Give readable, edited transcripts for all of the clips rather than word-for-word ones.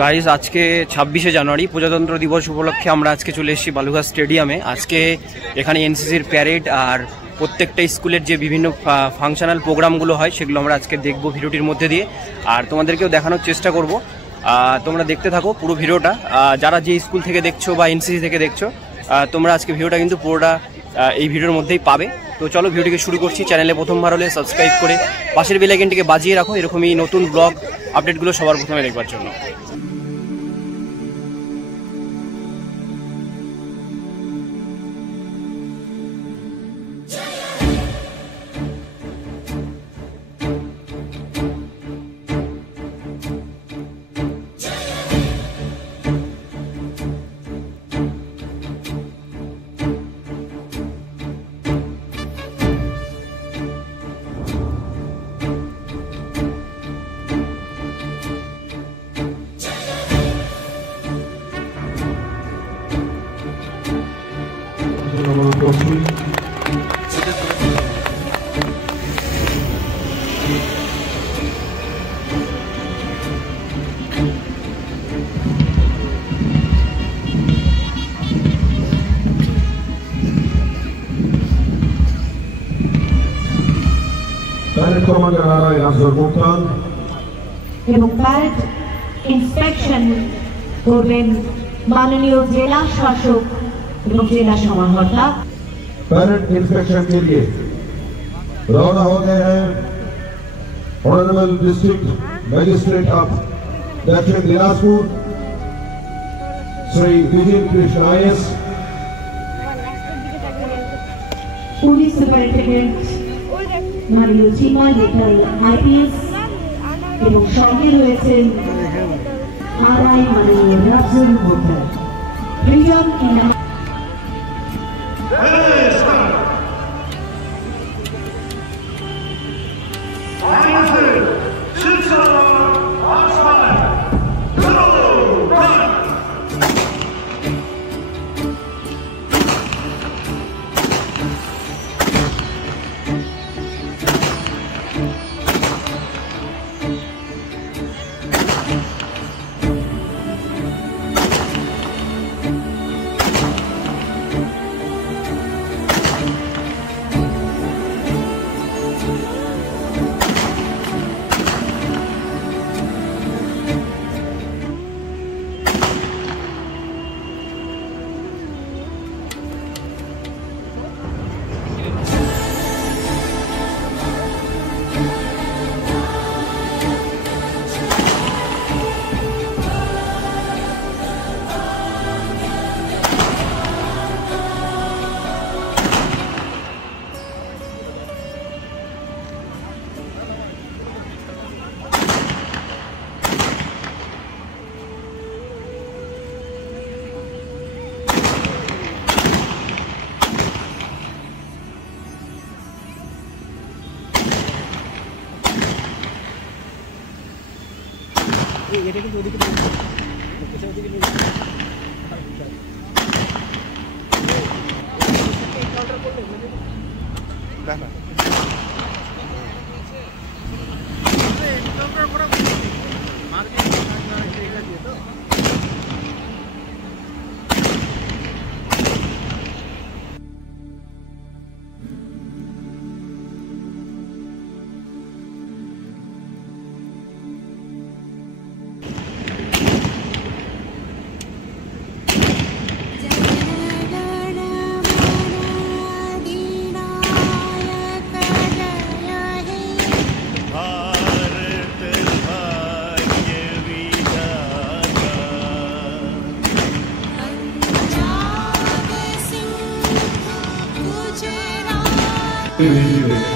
Guys আজকে 26শে জানুয়ারি প্রজাতন্ত্র দিবস উপলক্ষে আমরা আজকে চলে এসেছি বালুঘাট স্টেডিয়ামে। আজকে এখানে এনসিসির প্যারেড আর প্রত্যেকটা স্কুলের যে বিভিন্ন ফাংশনাল প্রোগ্রামগুলো হয় সেগুলো আমরা আজকে দেখব ভিডিওটির মধ্যে দিয়ে, আর তোমাদেরকেও দেখানোর চেষ্টা করব। তোমরা দেখতে থাকো পুরো ভিডিওটা। যারা যে স্কুল থেকে দেখছো বা এনসিসি থেকে দেখছো তোমরা আজকে ভিডিওটা কিন্তু পুরোটা এই ভিডিওর মধ্যেই পাবে। তো চলো ভিডিওটিকে শুরু করছি। চ্যানেলে প্রথমবার হলে সাবস্ক্রাইব করে পাশের বেল আইকনটিকে বাজিয়ে রাখো এরকমই নতুন ব্লগ আপডেটগুলো সবার প্রথমে দেখবার জন্য। এবং প্যারেড ইন্সপেকশন করবেন माननीय जिला शासक এবং जिला समाहर्ता। पैरेड इंस्पेक्शन के लिए रवाना हो गए हैं ऑनरेबल डिस्ट्रिक्ट मजिस्ट्रेट ऑफ दक्षिण Dinajpur Shri Vijay Krishna IAS, police superintendent माननीय चिन्मय मित्तल आईपीएस এবং সঙ্গে রয়েছেন আরআই মাননীয় রাজুল ভোটার। ফ্রিডম ইন এটা কিন্তু ওদিকে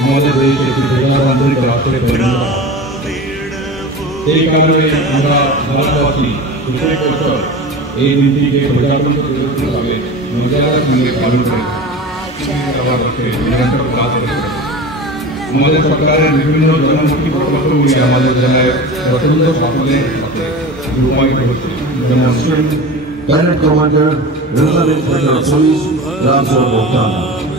আমাদের দেশে একটি প্রজাতান্ত্রিক রাষ্ট্রে পরিণত হয়। এই কারণে আমরা ভারতবাসী প্রত্যেক বছর এই দিনটিকে প্রজাতন্ত্রভাবে মর্যাদার সঙ্গে পালন করে আমাদের সরকারের বিভিন্ন জনমুখী প্রকল্পগুলি আমাদের জেলায় প্রচন্ড সাফল্যের সাথে রূপায়িত হচ্ছে। যেমন parade commander reserve inspector police Rajul ভোটার,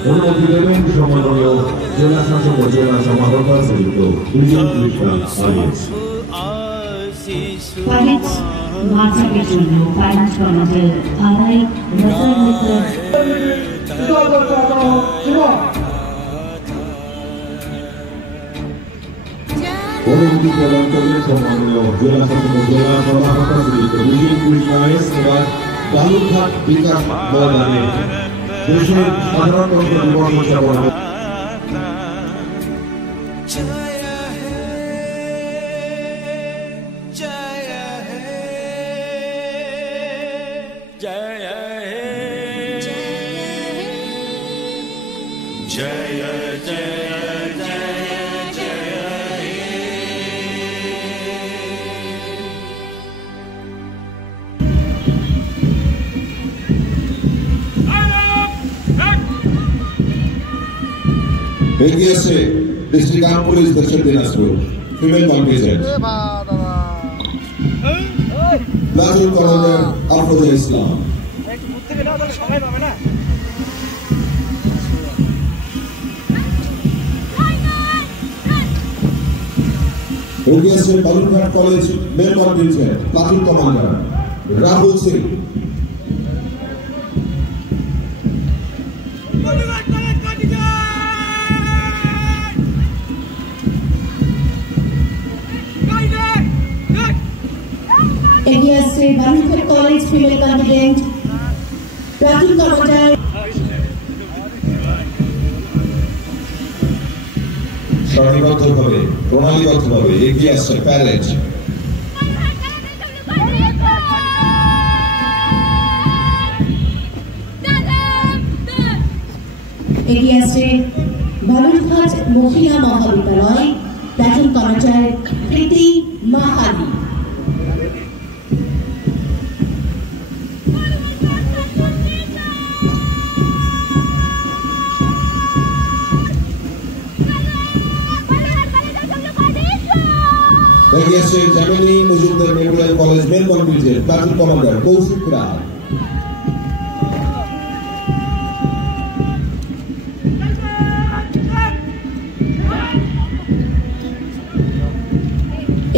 অনুমতি দেবেন সম্মানীয় জেলা শাসক ও জেলা সমাহর্তা শ্রীযুক্ত বিজয় কৃষ্ণ আইএএস। প্যারেড মার্চের জন্য প্যারেন্টস কমান্ডার আদাই পরবর্তী প্রদান করবেন সম্মানীয় জেলা শাসক ও জেলা সভাপতি বিজয় কৃষ্ণায়স এবার বালুরঘাট বিকাশ ময়দানে দেশের সাধারণতন্ত্র দিবস উদযাপন এগিয়ে আসছে district arm police Dakshin Dinajpur female contingent platoon commander Afroza Islam এগিয়ে আসছে Balurghat college male contingent platoon commander Rahul Singh এগিয়ে আসছে Balurghat college female contingent platoon commander সারিবদ্ধভাবে প্রণালীবদ্ধভাবে এগিয়ে আসছে প্যারেড এগিয়ে আসছে বালুরঘাট মহিলা মহাবিদ্যালয় প্লাটুন কমান্ডার প্রীতি মাহালি এগিয়ে আসছে Jamini Majumdar memorial college male contingent platoon commander Kaushik Roy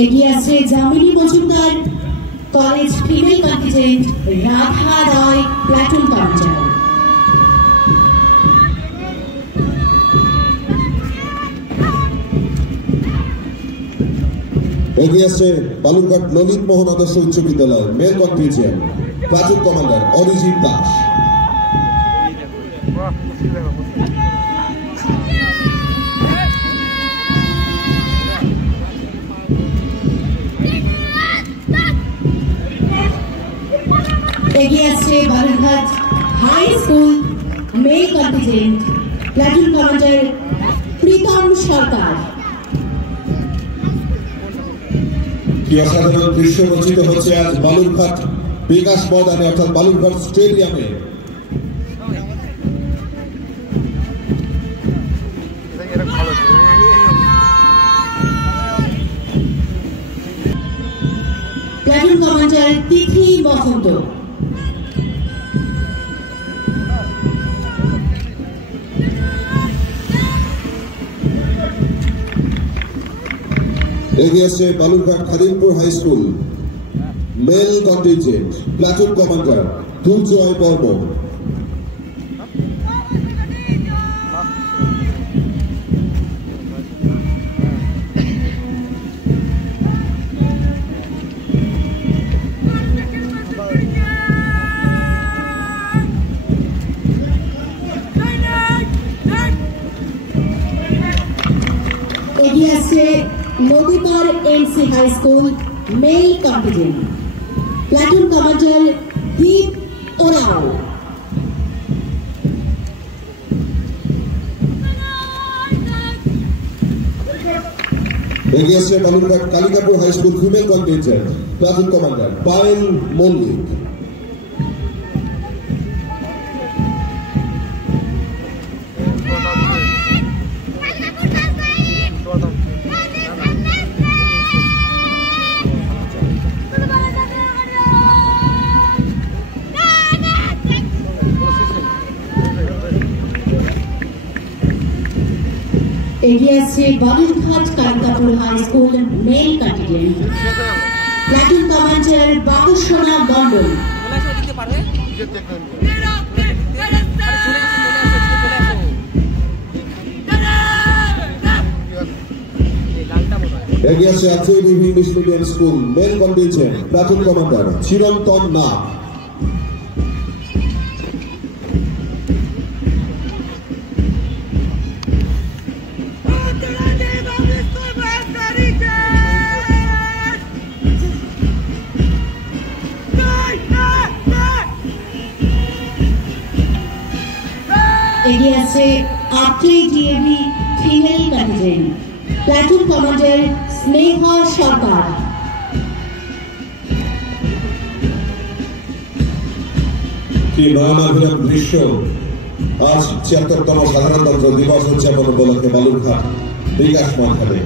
এগিয়ে আসছে Jamini Majumdar college female contingent Radha Roy platoon commander এগিয়ে আসছে Balurghat Lalit Mohan Adarsh Uchcha Vidyalaya male contingent platoon commander Arijit Das এগিয়ে আসছে Balurghat high school male contingent platoon commander Pritam Sarkar কি অসাধারণ দৃশ্য রচিত হচ্ছে আজ বালুরঘাট বিকাশ ময়দানে অর্থাৎ বালুরঘাট স্টেডিয়ামে প্লাটুন কমান্ডার তিথি বসন্ত এগিয়ে আসছে Balurghat Khadimpur high school male contingent platoon commander Durjoy Barman এগিয়ে আসছে Nadipar MC high school male contingent platoon commander Deep Oraon এগিয়ে আসছে Balurghat Kalikapur high school female contingent platoon commander Payel Mallick এগিয়ে আসছে Balurghat Kalikapur high school male contingent platoon commander Babusona Mondal. এগিয়ে আছে Achui English medium school male contingent platoon commander Chirantan Nath. এগিয়ে আছে আটটি DAV female contingent platoon commander Sneha সরকার। কি নয়নাভিরাম দৃশ্য! আজ ৭৬তম সাধারণতন্ত্র দিবস উদযাপন উপলক্ষে বালুরঘাট বিকাশ ময়দানে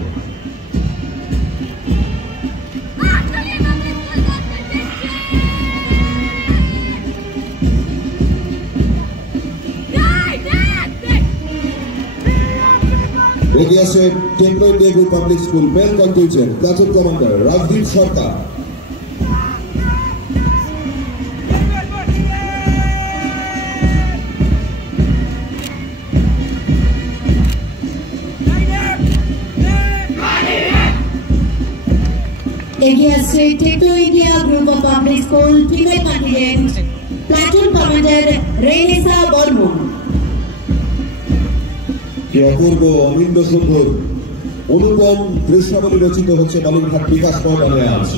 এগিয়ে আছে টেম্পো India public school male contingent platoon commander Rajdeep Sarkar. এগিয়ে আছে techno India group of public school female contingent platoon commander Renesa Barman. কি অপূর্ব অনিন্দ সুন্দর অনুপম দৃশ্যাবলী রচিত হচ্ছে বালুরঘাট বিকাশ ময়দানে আজ।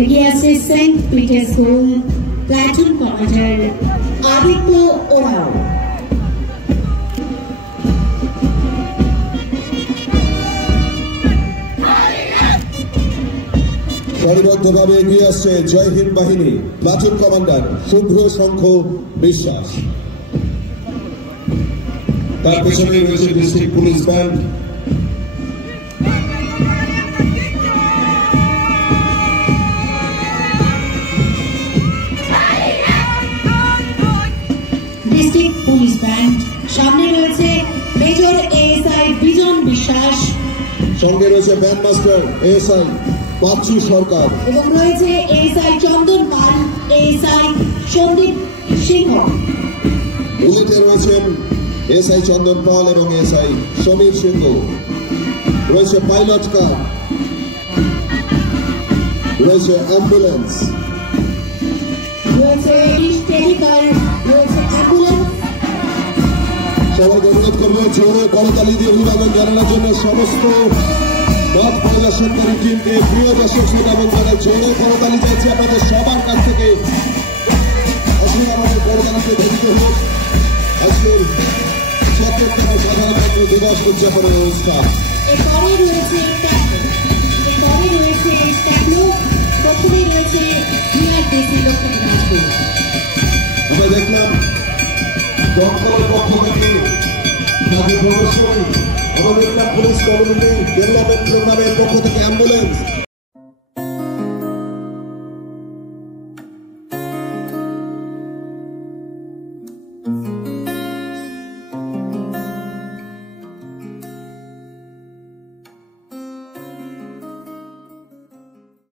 এগিয়ে আছে saint Peter school platoon commander Aditya Oraon. সারিবদ্ধভাবে এগিয়ে আসছে জয় হিন্দ বাহিনী প্লাটুন কমান্ডার শুভ্র শঙ্খ বিশ্বাস। তার পেছনে রয়েছে district police band. District police band, সামনে রয়েছে মেজর এএসআই বিজন বিশ্বাস, সঙ্গে রয়েছে ব্যান্ড মাস্টার এএসআই বাচ্চু সরকার এবং রয়েছে এএসআই চন্দন পাল, এএসআই সন্দীপ সিংহ। বুলেটে রয়েছেন এএসআই চন্দন পাল এবং এএসআই সমীর সিংহ। রয়েছে পাইলট কার, রয়েছে অ্যাম্বুলেন্স, রয়েছে টেলিকার, রয়েছে অ্যাম্বুলেন্স। সবাইকে অনুরোধ করবো জোরে করতালি দিয়ে অভিবাদন জানানোর জন্য সমস্ত মঠ পরিদর্শনকারী টিমকে। প্রিয় দর্শক শ্রোতা বন্ধুরা, জোরে করতালি চাইছি আপনাদের সবার কাছ থেকে। আসলে আমাদের করতালিতে ধরিত হোক আজকের ৭৬তম সাধারণতন্ত্র দিবস উদযাপনের অনুষ্ঠান। এরপরে রয়েছে এরপরে রয়েছে ট্যাবলো, প্রথমে রয়েছে বিআরটিসি দক্ষিণ দিনাজপুর। আমরা দেখলাম দমকলের পক্ষ থেকে তাদের প্রদর্শনী, আমরা দেখলাম পুলিশ কমিউনিটি ডেভেলপমেন্ট প্রোগ্রামের পক্ষ থেকে অ্যাম্বুলেন্স।